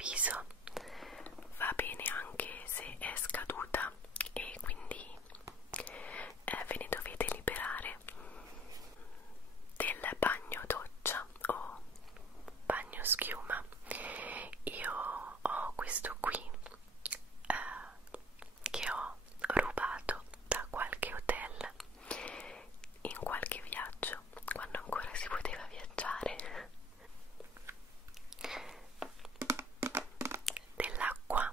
viso, va bene anche se è scaduta e quindi ve ne dovete liberare. Del bagno doccia o bagno schiuma, io ho questo qui che ho rubato da qualche hotel in qualche viaggio, quando ancora si poteva viaggiare. Dell'acqua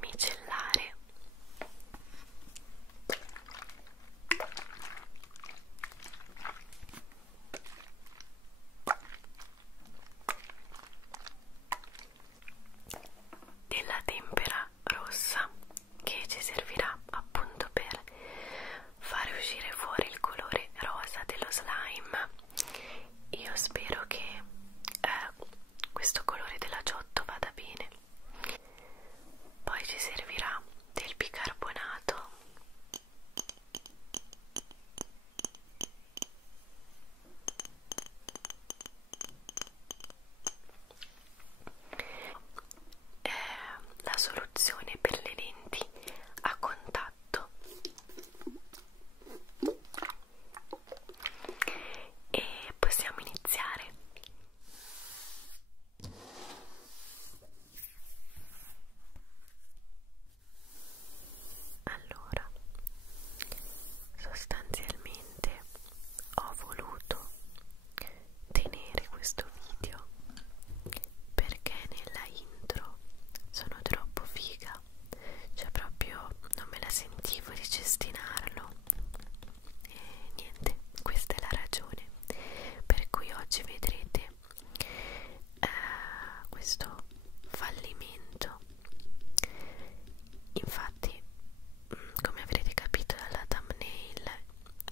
micellare, della tempera rossa, che ci servirà appunto per fare uscire fuori il colore rosa dello slime. Io spero che questo colore dell'aciotto vada bene. Poi ci servirà del bicarbonato, la soluzione per le lenti a contatto e possiamo iniziare. Allora, sostanzialmente ho voluto tenere questo video perché nella intro sono troppo figa, cioè proprio non me la sentivo di cestinarlo e niente, questa è la ragione per cui oggi vedrete questo fallimento. Infatti, come avrete capito dalla thumbnail,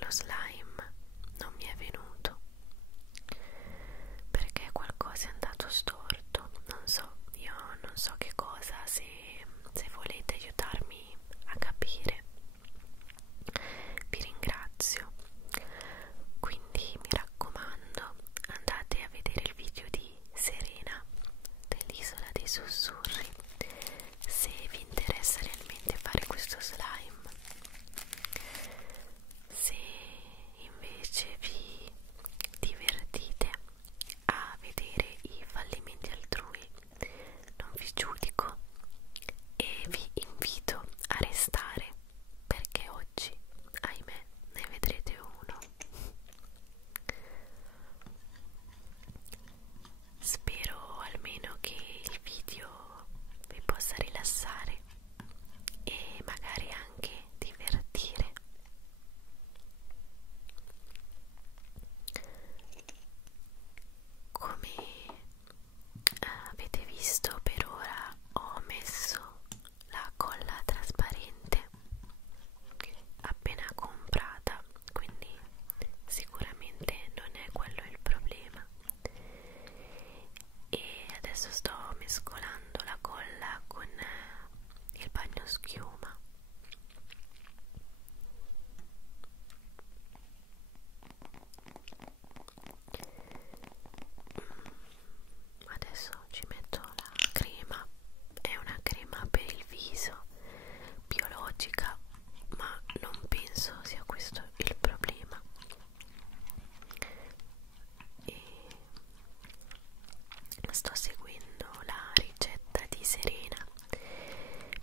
lo slime non mi è venuto perché qualcosa è andato storto, non so, io non so che cosa. Se volete aiutarmi a capire vi ringrazio. Quindi mi raccomando, andate a vedere il video di Serena dell'Isola dei Sussurri se vi interessa realmente fare questo slime. Se invece vi divertite a vedere i fallimenti altrui, non vi giudico e vi invito a restare perché oggi, ahimè, ne vedrete uno. Spero almeno che il video vi possa rilassare e magari anche divertire. Come avete visto, per ora ho messo la colla trasparente appena comprata, quindi sicuramente non è quello il problema. E adesso sto mescolando la colla con il bagno schiuma. Adesso ci metto la crema, è una crema per il viso biologica, ma non penso sia questo il problema. E sto seguendo la ricetta di Serena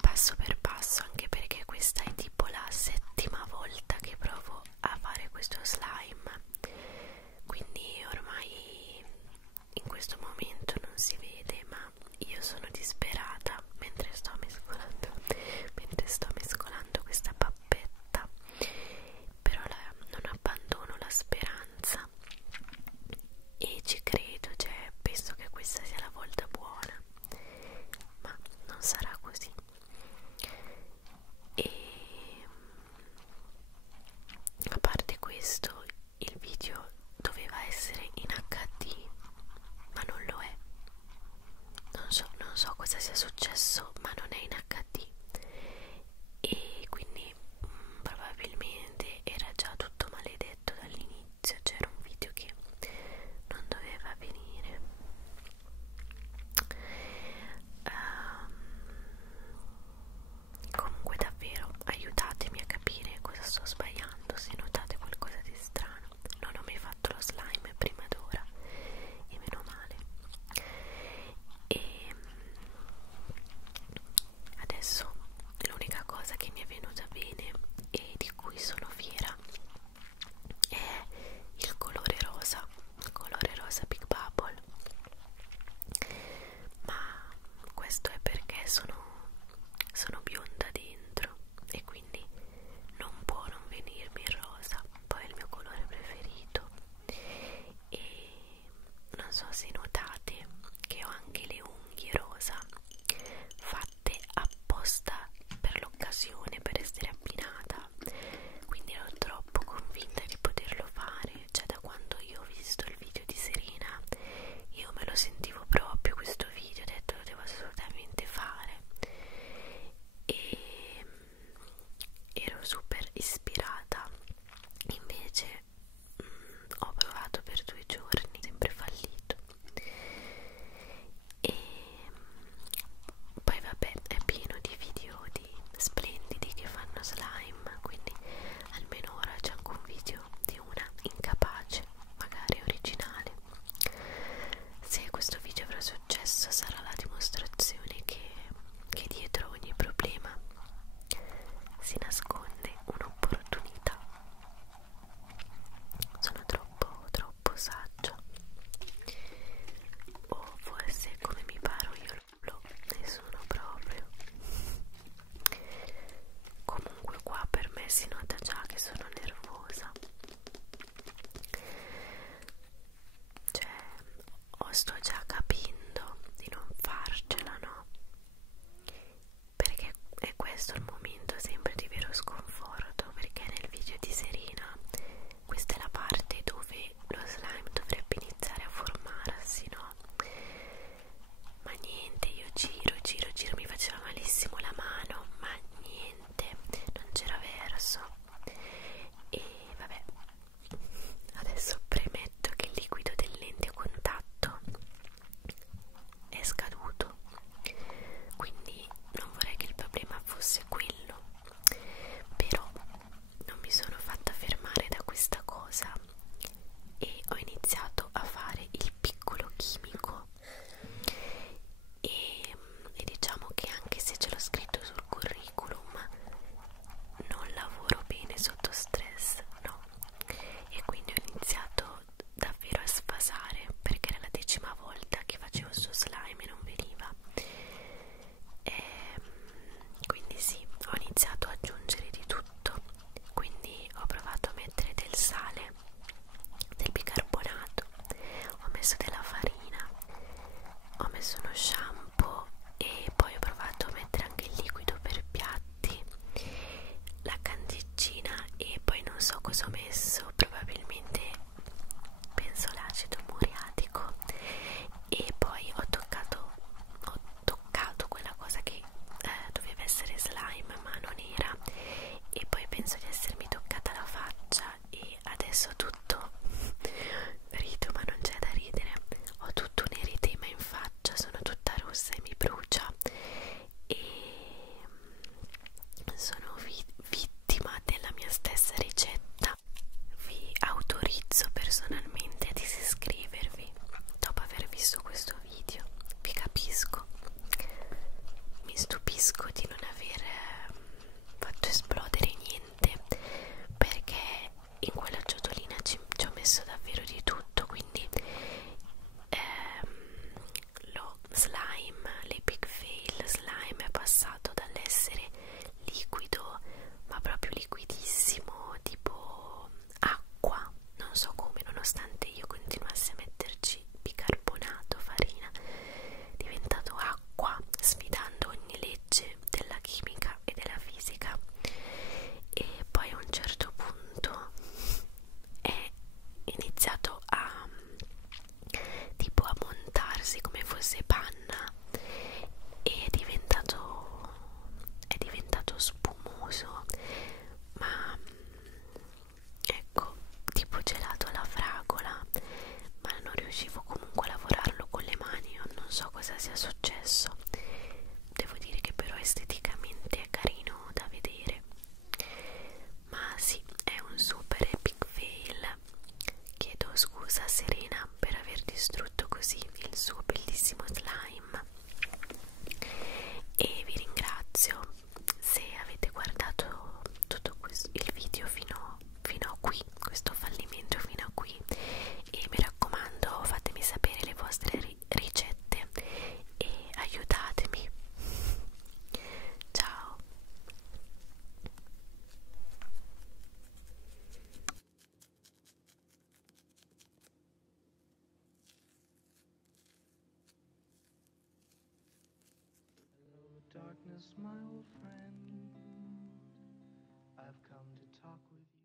passo per passo, anche perché questa è tipo la 7ª volta che provo a fare questo slime, quindi ormai in questo momento non si vede, ma io sono disperata mentre sto mescolando questa pappetta, però non abbandono la speranza e ci credo, cioè penso che questa sia la volta buona, ma non sarà così. E a parte questo, il video doveva essere in HD, ma non lo è. Non so cosa sia successo, ma non è in HD e quindi probabilmente era già tutto maledetto dall'inizio, c'era un video che non doveva venire. successo. Devo dire che però esteticamente è carino da vedere. Ma sì, è un super epic fail. Chiedo scusa a Serena per aver distrutto così il suo bellissimo slime e vi ringrazio se avete guardato tutto il video fino a qui, questo fallimento fino a qui, e mi raccomando fatemi sapere le vostre ricette e aiutatemi. Ciao. Hello, darkness, my old friend. I've come to talk with you.